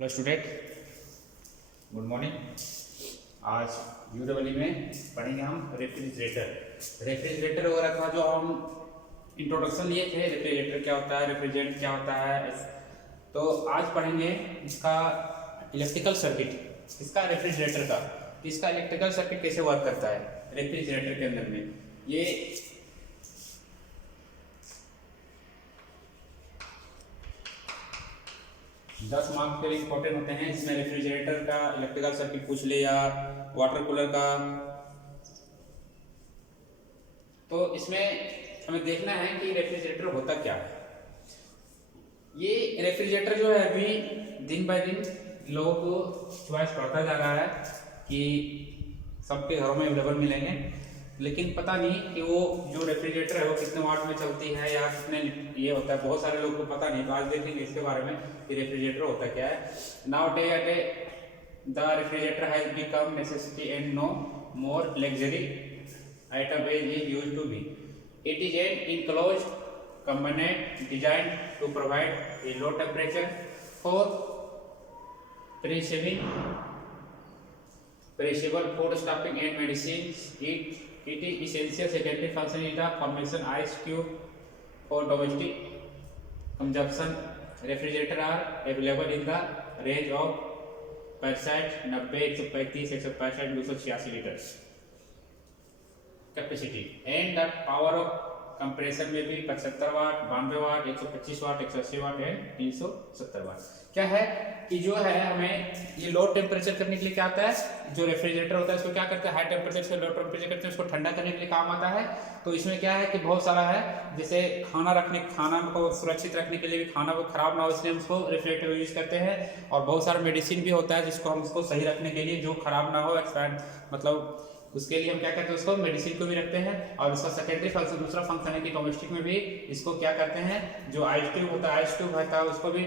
Hello student, good morning. आज UW में पढ़ेंगे हम रेफ्रिजरेटर वगैरह का जो हम इंट्रोडक्शन लिए थे। रेफ्रिजरेटर क्या होता है, रेफ्रिजरेंट क्या होता है, तो आज पढ़ेंगे इसका इलेक्ट्रिकल सर्किट, इसका रेफ्रिजरेटर का, इसका इलेक्ट्रिकल सर्किट कैसे वर्क करता है रेफ्रिजरेटर के अंदर में। ये 10 मार्क के लिए इंपॉर्टेंट होते हैं। इसमें रेफ्रिजरेटर का इलेक्ट्रिकल सर्किट पूछ ले या वाटर कूलर का, तो इसमें हमें देखना है कि रेफ्रिजरेटर होता क्या है। ये रेफ्रिजरेटर जो है अभी दिन बाय दिन लोगों को चॉइस बढ़ता जा रहा है कि सबके घरों में अवेलेबल मिलेंगे, लेकिन पता नहीं कि वो जो रेफ्रिजरेटर है वो कितने वाट में चलती है या कितने ये होता है। बहुत सारे लोगों को पता नहीं, तो आज देखेंगे इसके बारे में कि रेफ्रिजरेटर होता क्या है। Now day a day the refrigerator has become necessity and no more luxury item as it used to be. It is an enclosed component designed to provide a low temperature for perishable food, stuffing and medicines. It is essential secondary function is the formation ice cube for domestic consumption. Refrigerators are available in the range of 65, 90, 135, 165, 286 liters capacity and the power of compressor में भी 75 वाट, 92 वाट, 125 वाट, 180 वाट and 370 वाट। क्या है कि जो है हमें ये low temperature करने के लिए क्या आता है, जो रेफ्रिजरेटर होता है इसको क्या करते हैं, हाई टेम्परेचर से लो टेम्परेचर करते हैं, उसको ठंडा करने के लिए काम आता है। तो इसमें क्या है कि बहुत सारा है, जैसे खाना को सुरक्षित रखने के लिए भी, खाना को खराब ना हो इसलिए हम उसको रेफ्रिजरेटर यूज करते हैं। और बहुत सारा मेडिसिन भी होता है जिसको हम उसको सही रखने के लिए, जो खराब ना हो, एक्सपायर मतलब उसके लिए हम क्या करते हैं, उसको मेडिसिन को भी रखते हैं। और उसका सेकेंडरी फंक्शन, दूसरा फंक्शन है कि डोमेस्टिक में भी इसको क्या करते हैं, जो आइस ट्यूब होता है उसको भी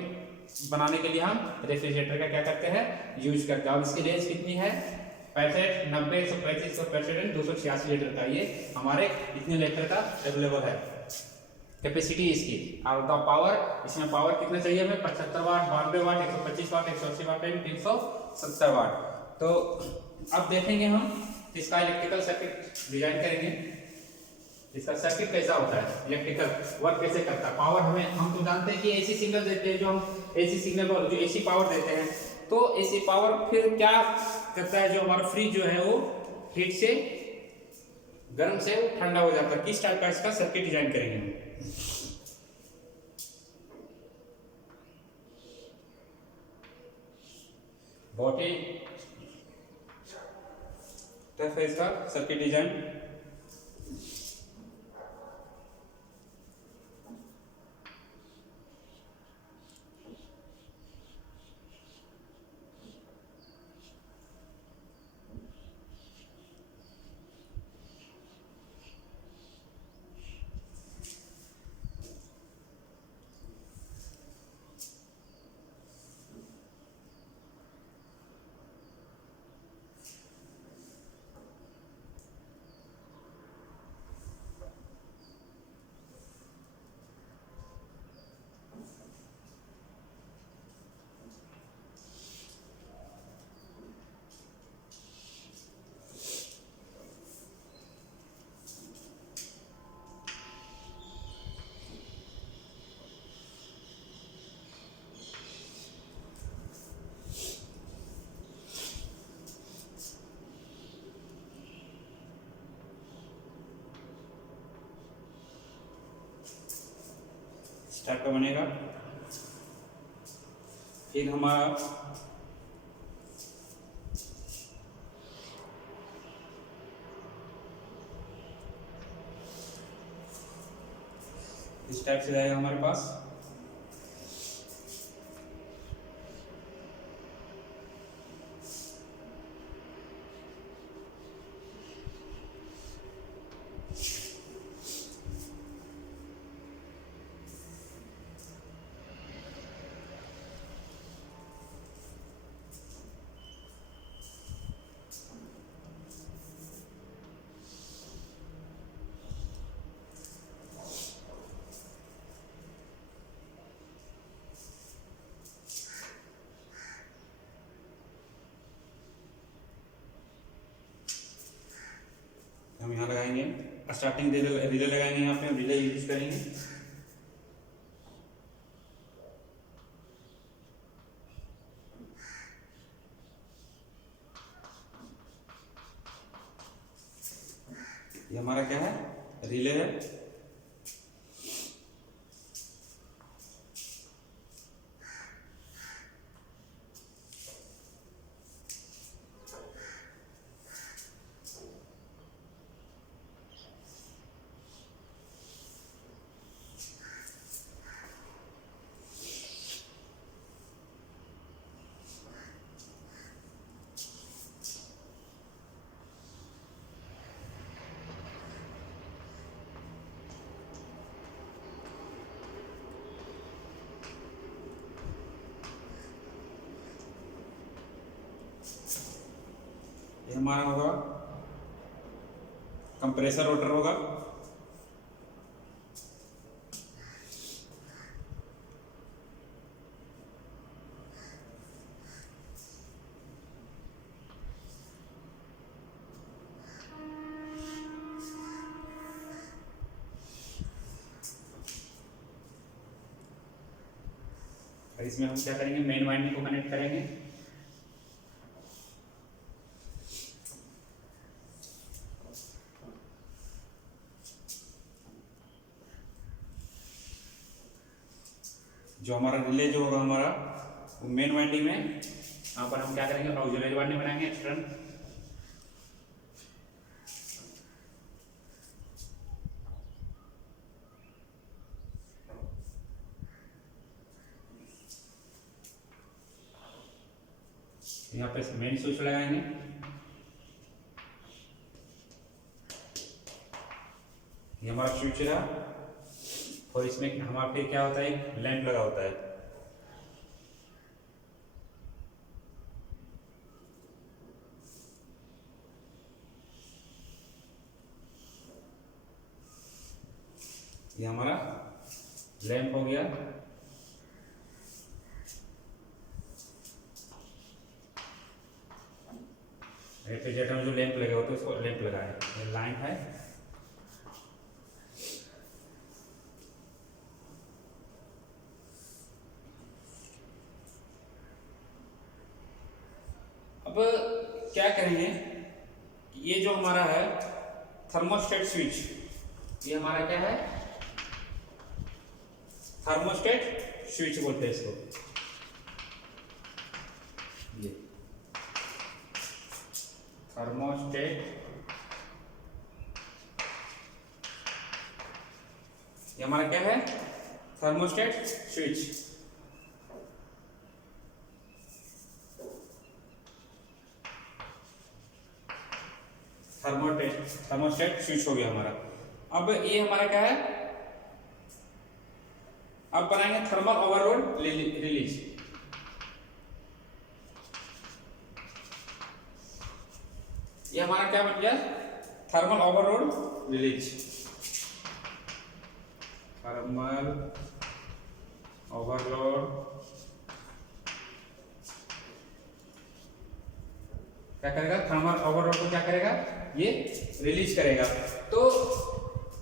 बनाने के लिए हम रेफ्रिजरेटर का क्या करते हैं, यूज करते हैं। और इसकी रेंज कितनी है, 65, 90, 135, 165 एंड 286 लीटर का ये हमारे इतने लीटर का अवेलेबल है कैपेसिटी इसकी। और द पावर, इसमें पावर कितना चाहिए हमें, 75 वाट, 92 वाट, 125 वाट, 180 वाट एंड 370 वाट। तो अब देखेंगे हम इसका इलेक्ट्रिकल सर्किट डिजाइन करेंगे, इसका सर्किट कैसा होता है, इलेक्ट्रिकल वर्क कैसे करता है। पावर हम तो जानते हैं कि एसी सिग्नल देते हैं, जो हम एसी सिग्नल जो एसी पावर देते हैं, तो एसी पावर फिर क्या करता है, जो हमारा फ्रिज जो है वो हीट से, गर्म से ठंडा हो जाता है। किस टाइप का इसका सर्किट डिजाइन करेंगे हम, बहुत ही टफ है इसका सर्किट डिजाइन। इस टाइप का बनेगा। फिर हमारा इस टाइप से रहेगा हमारे पास। करेंगे, स्टार्टिंग रिले लगाएंगे, यहाँ पे रिले यूज करेंगे। ये हमारा क्या है, रिले है। ये हमारा होगा कंप्रेसर रोटर होगा। और इसमें हम क्या करेंगे, मेन वाइंडिंग को कनेक्ट करेंगे। जो हमारा रिले जो होगा हमारा वो मेन वाइंडिंग में, यहाँ पर हम क्या करेंगे, ऑक्सिलरी वाइंडिंग बनाएंगे एक्सटर्नल। यहाँ पे मेन स्विच लगाएंगे। ये हमारा स्विच है और इसमें हमारा पे क्या होता है, एक लैंप लगा होता है। ये हमारा लैंप हो गया। रेफ्रिजरेटर में जो लैंप लगे होते हैं उसको लैंप लगाए, ये लाइन है। अब क्या करेंगे, ये जो हमारा है थर्मोस्टेट स्विच, ये हमारा क्या है, थर्मोस्टेट स्विच बोलते हैं इसको। ये थर्मोस्टेट, ये हमारा क्या है, थर्मोस्टेट स्विच। थर्मोस्टेट स्विच हो गया हमारा। अब ये हमारा क्या है, अब बनाएंगे थर्मल ओवरलोड रिलीज। ये हमारा क्या बन गया, thermal overload release. Thermal overload क्या करेगा, थर्मल ओवरलोड को क्या करेगा, ये रिलीज करेगा। तो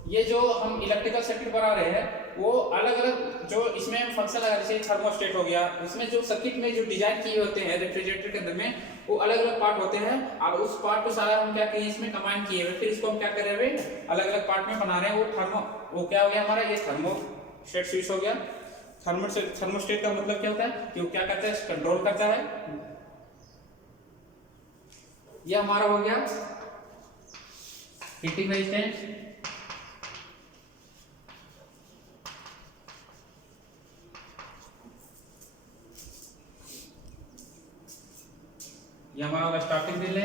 ये जो हम इलेक्ट्रिकल सर्किट बना रहे हैं वो अलग अलग जो इसमें फंक्शन लगा, जैसे थर्मोस्टेट हो गया, उसमें जो सर्किट में जो डिजाइन किए होते हैं रेफ्रिजरेटर के अंदर में, वो अलग अलग पार्ट होते हैं। और उस पार्ट को सारा हम क्या किए, इसमें कंबाइन किए हुए, फिर इसको हम क्या कर रहे हैं, अलग अलग पार्ट में बना रहे हैं। वो क्या हो गया हमारा, ये थर्मोस्टेट स्विच हो गया। थर्मोस्टेट का मतलब क्या होता है कि वो क्या करता है, कंट्रोल करता है। ये हमारा हो गया हीटिंग रेजिस्टेंस। ये हमारा स्टार्टिंग रिले,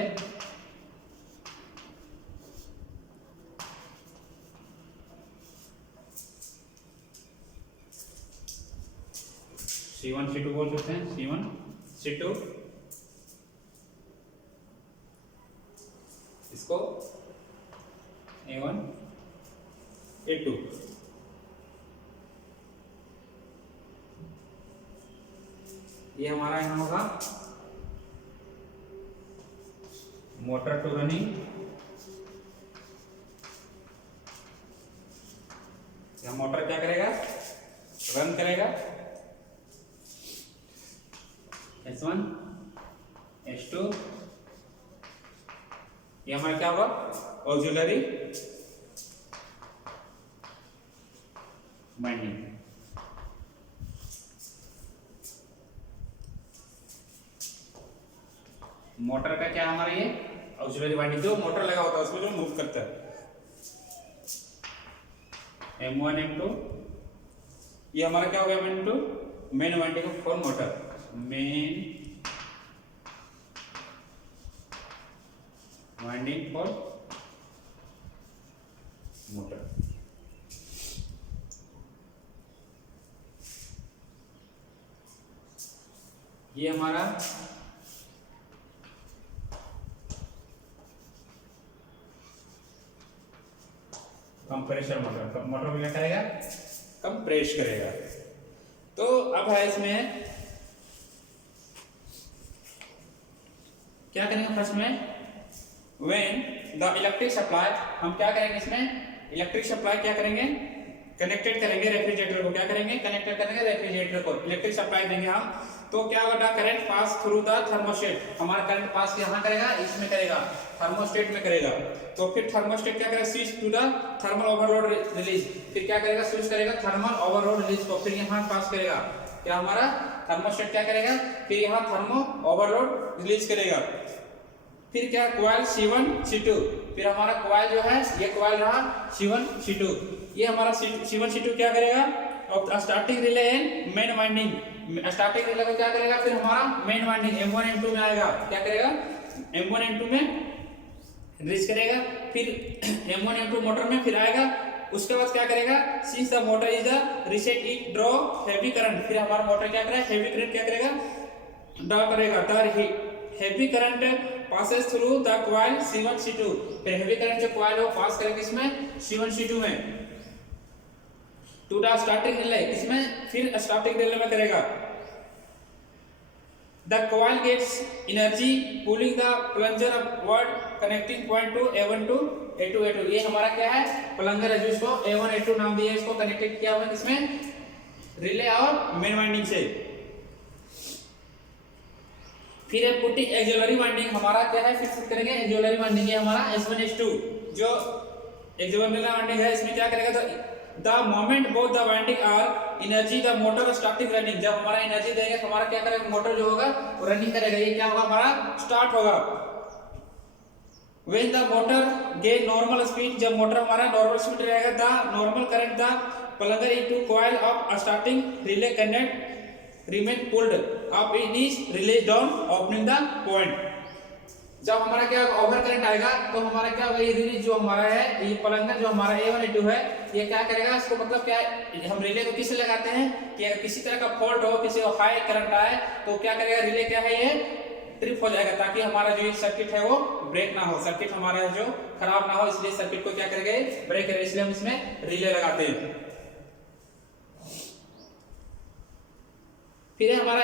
C1 C2 बोल सकते हैं, C1 C2। इसको A1 A2। ये हमारा यहाँ होगा मोटर टू रनिंग, यहाँ मोटर क्या करेगा, रन करेगा। S1 S2 ये हमारा क्या होगा, ऑक्सिलरी वाइंडिंग। मोटर का क्या हमारा ये ऑक्सिलरी वाइंडिंग, जो मोटर लगा होता है उसमें जो मूव करता है। M1 M2 ये हमारा क्या हो गया, M2 main winding for motor, main winding for motor. ये हमारा कंप्रेशर मोटर, मोटर में क्या करेगा, कंप्रेस करेगा। तो अब है इसमें क्या करेंगे, फर्स्ट में व्हेन द इलेक्ट्रिक सप्लाई, हम क्या करेंगे इसमें इलेक्ट्रिक सप्लाई क्या करेंगे, कनेक्टेड करेंगे रेफ्रिजरेटर को, क्या करेंगे, कनेक्टेड करेंगे रेफ्रिजरेटर को, इलेक्ट्रिक सप्लाई देंगे हम। तो क्या होगा, current pass through the thermostat, हमारा करंट पास यहाँ करेगा, इसमें करेगा, थर्मोस्टेट में करेगा। तो फिर थर्मोस्टेट क्या करेगा, switch to the thermal overload release, फिर क्या करेगा, स्विच करेगा थर्मल ओवरलोड रिलीज को, फिर यहाँ पास करेगा, क्या हमारा थर्मोस्टेट क्या करेगा, फिर यहाँ थर्मो ओवरलोड रिलीज करेगा। फिर क्या, कॉइल C1 C2, फिर हमारा कॉइल जो है ये कॉइल रहा C1 C2, ये हमारा C1 C2 क्या करेगा, और starting relay and main winding, starting relay को क्या करेगा, फिर हमारा मेन वाइंडिंग M1 M2 में आएगा, क्या करेगा, M1 M2 में रिलीज करेगा। फिर M1 M2 मोटर में फिर आएगा, उसके बाद क्या करेगा, since the motor is the reset it draw heavy current, फिर हमारा मोटर क्या करेगा, हैवी करंट क्या करेगा, ड्रॉ करेगा। The heavy current passes through the coil C1 C2, फिर हैवी करंट जो कॉइल है वो पास करेगा इसमें C1 C2 में, टू द स्टार्टिंग रिले, इसमें फिर स्टार्टिंग रिले में करेगा। The coil gets energy pulling the plunger upward connecting point to A1 to A2 A2, ये हमारा क्या है, प्लंजर है, जिसको A1 A2 नाम दिया है, इसको कनेक्टेड किया हुआ है इसमें रिले और मेन वाइंडिंग से। फिर है पुटिंग एक्सिलरी वाइंडिंग, हमारा क्या है, फिक्स करेंगे एक्सिलरी वाइंडिंग, है हमारा S1 S2 जो एक्सिलरी वाइंडिंग है, इसमें क्या करेगा, the moment both the winding are energy the motor starting running, जब हमारा एनर्जी देंगे तो हमारा क्या करेगा, मोटर जो होगा वो रनिंग करेगा, ये क्या होगा, हमारा स्टार्ट होगा। When the motor gain normal speed, जब मोटर हमारा नॉर्मल स्पीड रहेगा, the normal current the plunger into coil of starting relay connect remain pulled up in is released on opening the point, जब हमारा क्या over current आएगा तो हमारा क्या होगा, ये रिलीज जो हमारा है, ये प्लंजर जो हमारा A1 A2 है, ये क्या करेगा, इसको मतलब क्या, हम रिले को किससे लगाते हैं कि अगर किसी तरह का फॉल्ट हो, किसी को हाई करंट आए तो क्या करेगा, रिले क्या है, ये ट्रिप हो जाएगा, ताकि हमारा जो सर्किट है वो ब्रेक ना हो, सर्किट हमारा जो खराब ना हो, इसलिए सर्किट को क्या करेगा, ब्रेक करेगा, इसलिए हम इसमें रिले लगाते हैं। फिर हमारा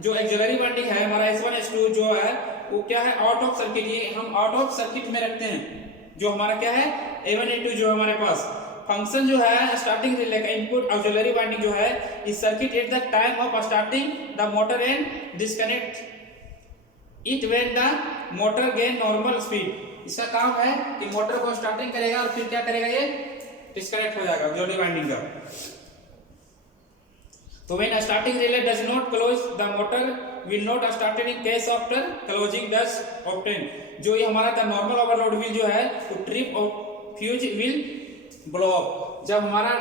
जो एक्सिलरी वाइंडिंग है हमारा S1 S2 जो है वो क्या है, आउट ऑफ सर्किट, ये हम आउट ऑफ सर्किट में रखते हैं। जो हमारा क्या है A1 A2 जो हमारे पास फंक्शन जो है स्टार्टिंग रिले का इनपुट ऑक्सिलरी वाइंडिंग जो है इस circuit at the time of starting the motor and disconnect it when the motor gain normal speed. इसका काम है कि मोटर को स्टार्टिंग करेगा और फिर क्या करेगा, ये डिस्कनेक्ट हो जाएगा ऑक्सिलरी वाइंडिंग का। तो when a starting relay does not close, the motor will not start in case after closing does obtain। जो ये हमारा था नॉर्मल ओवरलोड व्हील जो है वो ट्रिप और फ्यूज विल ब्लो अप, जब हमारा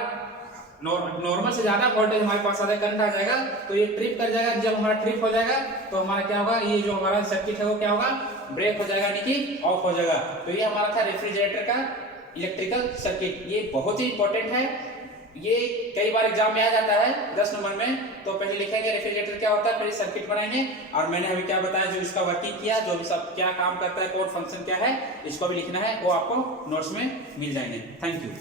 नॉर्मल से ज्यादा वोल्टेज हमारे पास आधा करंट आ जाएगा तो ये ट्रिप कर जाएगा। जब हमारा ट्रिप हो जाएगा तो हमारा क्या होगा, ये जो हमारा सर्किट है वो क्या होगा, ब्रेक हो जाएगा, यानी कि ऑफ हो जाएगा। तो ये हमारा था रेफ्रिजरेटर का इलेक्ट्रिकल सर्किट। ये बहुत ही इंपॉर्टेंट है, ये कई बार एग्जाम में आ जाता है 10 नंबर में। तो पहले लिखेंगे रेफ्रिजरेटर क्या होता है, फिर सर्किट बनाएंगे और मैंने अभी क्या बताया जो इसका वर्किंग किया, जो भी सब क्या काम करता है, कोड फंक्शन क्या है, इसको भी लिखना है, वो आपको नोट्स में मिल जाएंगे। Thank you.